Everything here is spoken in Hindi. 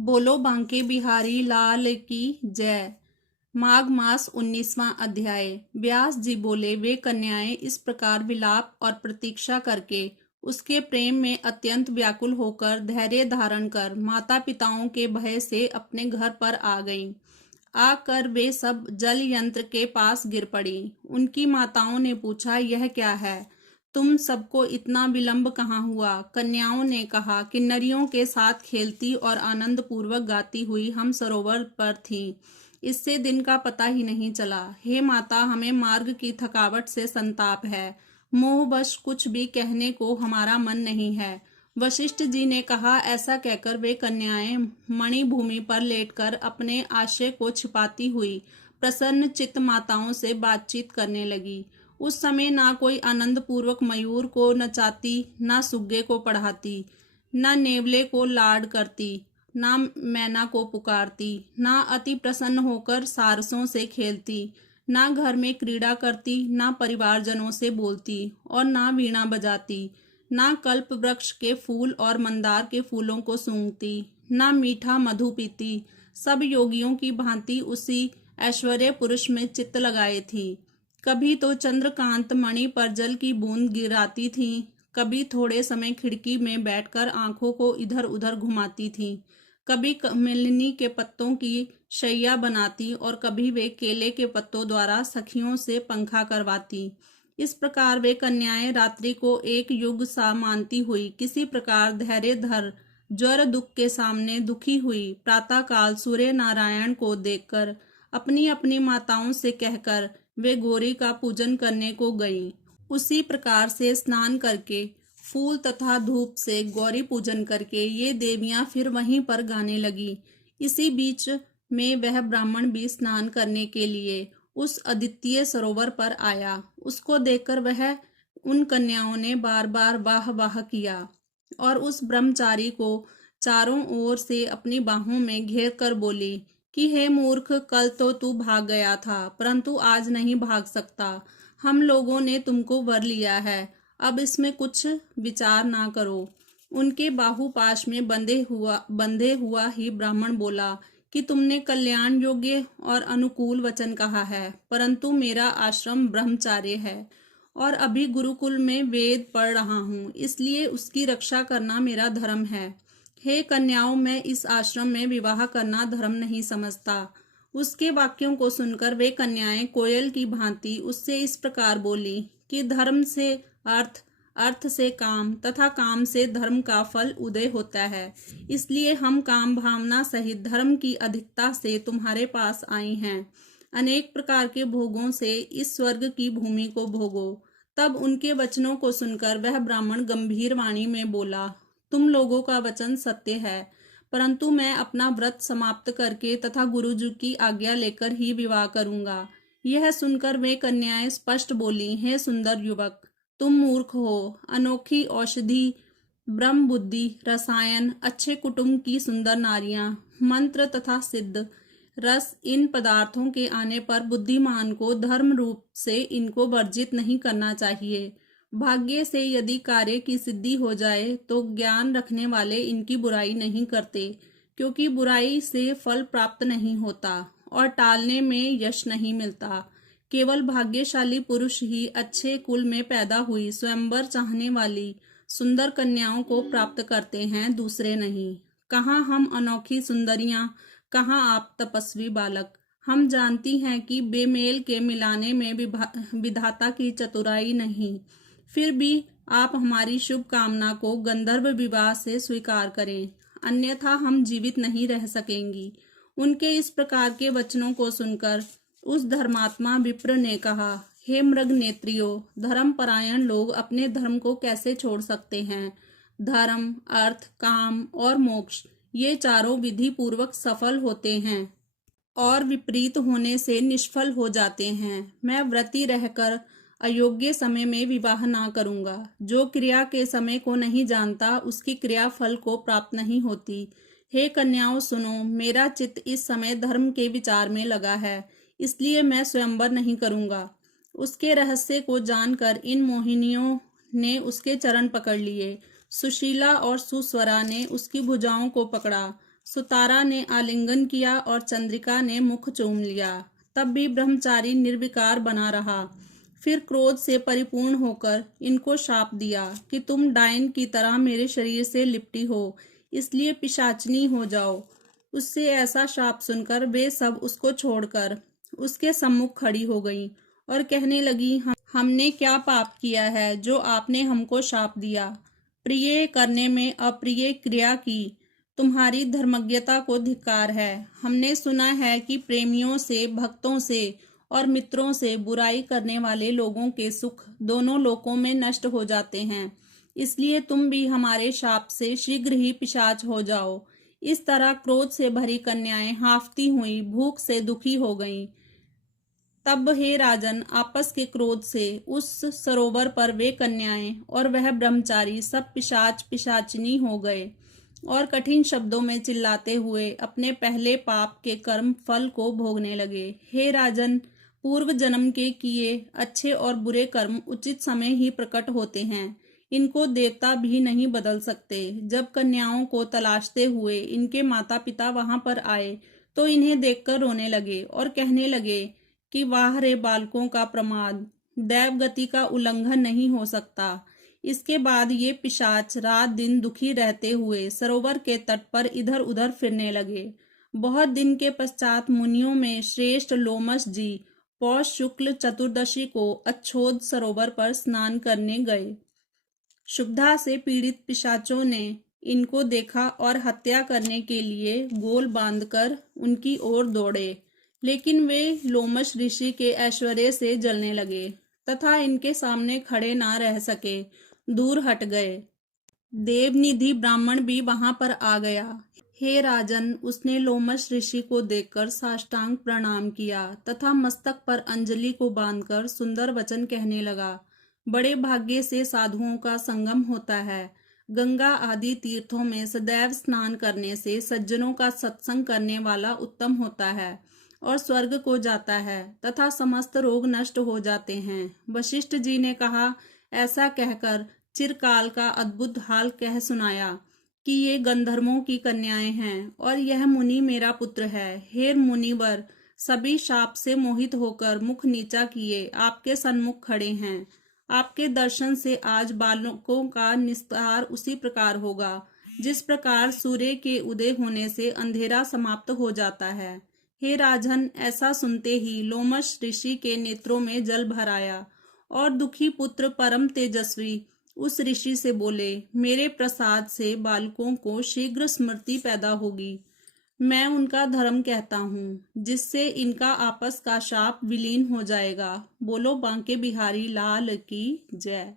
बोलो बांके बिहारी लाल की जय। माघ मास 19वां अध्याय। व्यास जी बोले, वे कन्याएं इस प्रकार विलाप और प्रतीक्षा करके उसके प्रेम में अत्यंत व्याकुल होकर धैर्य धारण कर माता पिताओं के भय से अपने घर पर आ गईं। आकर वे सब जल यंत्र के पास गिर पड़ी। उनकी माताओं ने पूछा, यह क्या है? तुम सबको इतना विलंब कहाँ हुआ? कन्याओं ने कहा, किन्नरियों के साथ खेलती और आनंद पूर्वक गाती हुई हम सरोवर पर थीं। इससे दिन का पता ही नहीं चला। हे माता, हमें मार्ग की थकावट से संताप है। मोहवश कुछ भी कहने को हमारा मन नहीं है। वशिष्ठ जी ने कहा। ऐसा कहकर वे कन्याएं मणिभूमि पर लेटकर अपने आशय को छिपाती हुई प्रसन्न चित्त माताओं से बातचीत करने लगी। उस समय ना कोई आनंद पूर्वक मयूर को नचाती, ना सुग्गे को पढ़ाती, ना नेवले को लाड करती, ना मैना को पुकारती, ना अति प्रसन्न होकर सारसों से खेलती, ना घर में क्रीड़ा करती, ना परिवारजनों से बोलती और ना वीणा बजाती, ना कल्प वृक्ष के फूल और मंदार के फूलों को सूंघती, ना मीठा मधु पीती। सब योगियों की भांति उसी ऐश्वर्य पुरुष में चित्त लगाए थी। कभी तो चंद्रकांत मणि पर जल की बूंद गिराती थीं, कभी थोड़े समय खिड़की में बैठकर आंखों को इधर उधर घुमाती थीं, कभी कमलिनी के पत्तों की शैया बनाती और कभी वे केले के पत्तों द्वारा सखियों से पंखा करवाती। इस प्रकार वे कन्याएं रात्रि को एक युग सा मानती हुई किसी प्रकार धैर्य धर ज्वर दुख के सामने दुखी हुई प्रातःकाल सूर्य नारायण को देखकर अपनी अपनी माताओं से कहकर वे गौरी का पूजन करने को गईं। उसी प्रकार से स्नान करके फूल तथा धूप से गौरी पूजन करके ये देवियां फिर वहीं पर गाने लगी। इसी बीच में वह ब्राह्मण भी स्नान करने के लिए उस अद्वितीय सरोवर पर आया। उसको देखकर वह उन कन्याओं ने बार बार वाह वाह किया और उस ब्रह्मचारी को चारों ओर से अपनी बाहों में घेर कर बोली कि हे मूर्ख, कल तो तू भाग गया था, परंतु आज नहीं भाग सकता। हम लोगों ने तुमको वर लिया है, अब इसमें कुछ विचार ना करो। उनके बाहुपाश में बंधे हुआ ही ब्राह्मण बोला कि तुमने कल्याण योग्य और अनुकूल वचन कहा है, परंतु मेरा आश्रम ब्रह्मचार्य है और अभी गुरुकुल में वेद पढ़ रहा हूँ, इसलिए उसकी रक्षा करना मेरा धर्म है। हे कन्याओं, मैं इस आश्रम में विवाह करना धर्म नहीं समझता। उसके वाक्यों को सुनकर वे कन्याएं कोयल की भांति उससे इस प्रकार बोली कि धर्म से अर्थ, अर्थ से काम तथा काम से धर्म का फल उदय होता है। इसलिए हम काम भावना सहित धर्म की अधिकता से तुम्हारे पास आई हैं। अनेक प्रकार के भोगों से इस स्वर्ग की भूमि को भोगो। तब उनके वचनों को सुनकर वह ब्राह्मण गंभीर वाणी में बोला, तुम लोगों का वचन सत्य है, परंतु मैं अपना व्रत समाप्त करके तथा गुरुजी की आज्ञा लेकर ही विवाह करूंगा। यह सुनकर वे कन्याएं स्पष्ट बोली, हे सुंदर युवक, तुम मूर्ख हो। अनोखी औषधि, ब्रह्म बुद्धि, रसायन, अच्छे कुटुंब की सुंदर नारियां, मंत्र तथा सिद्ध रस, इन पदार्थों के आने पर बुद्धिमान को धर्म रूप से इनको वर्जित नहीं करना चाहिए। भाग्य से यदि कार्य की सिद्धि हो जाए तो ज्ञान रखने वाले इनकी बुराई नहीं करते, क्योंकि बुराई से फल प्राप्त नहीं होता और टालने में यश नहीं मिलता। केवल भाग्यशाली पुरुष ही अच्छे कुल में पैदा हुई स्वयंवर चाहने वाली सुंदर कन्याओं को प्राप्त करते हैं, दूसरे नहीं। कहाँ हम अनोखी सुंदरियां, कहाँ आप तपस्वी बालक। हम जानती हैं कि बेमेल के मिलाने में विधाता की चतुराई नहीं, फिर भी आप हमारी शुभ कामना को गंधर्व विवाह से स्वीकार करें, अन्यथा हम जीवित नहीं रह सकेंगी। उनके इस प्रकार के वचनों को सुनकर उस धर्मात्मा विप्र ने कहा, हे मृग नेत्रियों, धर्म परायण लोग अपने धर्म को कैसे छोड़ सकते हैं? धर्म, अर्थ, काम और मोक्ष, ये चारों विधि पूर्वक सफल होते हैं और विपरीत होने से निष्फल हो जाते हैं। मैं व्रती रहकर अयोग्य समय में विवाह ना करूंगा। जो क्रिया के समय को नहीं जानता, उसकी क्रिया फल को प्राप्त नहीं होती। हे कन्याओं सुनो, मेरा चित्त इस समय धर्म के विचार में लगा है, इसलिए मैं स्वयंवर नहीं करूंगा। उसके रहस्य को जानकर इन मोहिनियों ने उसके चरण पकड़ लिए। सुशीला और सुस्वरा ने उसकी भुजाओं को पकड़ा। सुतारा ने आलिंगन किया और चंद्रिका ने मुख चूम लिया। तब भी ब्रह्मचारी निर्विकार बना रहा। फिर क्रोध से परिपूर्ण होकर इनको शाप दिया कि तुम डायन की तरह मेरे शरीर से लिपटी हो, इसलिए पिशाचनी हो जाओ। उससे ऐसा शाप सुनकर वे सब उसको छोड़कर उसके सम्मुख खड़ी हो गईं और कहने लगी, हमने क्या पाप किया है जो आपने हमको शाप दिया? प्रिय करने में अप्रिय क्रिया की, तुम्हारी धर्मज्ञता को धिक्कार है। हमने सुना है कि प्रेमियों से, भक्तों से और मित्रों से बुराई करने वाले लोगों के सुख दोनों लोकों में नष्ट हो जाते हैं, इसलिए तुम भी हमारे शाप से शीघ्र ही पिशाच हो जाओ। इस तरह क्रोध से भरी कन्याएं हांफती हुई भूख से दुखी हो गईं। तब हे राजन, आपस के क्रोध से उस सरोवर पर वे कन्याएं और वह ब्रह्मचारी सब पिशाच पिशाचिनी हो गए और कठिन शब्दों में चिल्लाते हुए अपने पहले पाप के कर्म फल को भोगने लगे। हे राजन, पूर्व जन्म के किए अच्छे और बुरे कर्म उचित समय ही प्रकट होते हैं, इनको देवता भी नहीं बदल सकते। जब कन्याओं को तलाशते हुए इनके माता पिता वहां पर आए तो इन्हें देखकर रोने लगे और कहने लगे कि वाह रे बालकों का प्रमाद, दैव गति का उल्लंघन नहीं हो सकता। इसके बाद ये पिशाच रात दिन दुखी रहते हुए सरोवर के तट पर इधर उधर फिरने लगे। बहुत दिन के पश्चात मुनियों में श्रेष्ठ लोमश जी पौष शुक्ल चतुर्दशी को अच्छोद सरोवर पर स्नान करने गए। क्षुब्धा से पीड़ित पिशाचों ने इनको देखा और हत्या करने के लिए गोल बांधकर उनकी ओर दौड़े, लेकिन वे लोमश ऋषि के ऐश्वर्य से जलने लगे तथा इनके सामने खड़े ना रह सके, दूर हट गए। देवनिधि ब्राह्मण भी वहां पर आ गया। हे राजन, उसने लोमश ऋषि को देखकर साष्टांग प्रणाम किया तथा मस्तक पर अंजलि को बांधकर सुंदर वचन कहने लगा। बड़े भाग्य से साधुओं का संगम होता है। गंगा आदि तीर्थों में सदैव स्नान करने से सज्जनों का सत्संग करने वाला उत्तम होता है और स्वर्ग को जाता है तथा समस्त रोग नष्ट हो जाते हैं। वशिष्ठ जी ने कहा, ऐसा कहकर चिरकाल का अद्भुत हाल कह सुनाया कि ये गंधर्वों की कन्याएं हैं और यह मुनि मेरा पुत्र है। हे मुनिवर, सभी शाप से मोहित होकर मुख नीचा किए आपके सन्मुख खड़े हैं। आपके दर्शन से आज बालकों का निस्तार उसी प्रकार होगा जिस प्रकार सूर्य के उदय होने से अंधेरा समाप्त हो जाता है। हे राजन, ऐसा सुनते ही लोमश ऋषि के नेत्रों में जल भर आया और दुखी पुत्र परम तेजस्वी उस ऋषि से बोले, मेरे प्रसाद से बालकों को शीघ्र स्मृति पैदा होगी। मैं उनका धर्म कहता हूँ, जिससे इनका आपस का शाप विलीन हो जाएगा। बोलो बांके बिहारी लाल की जय।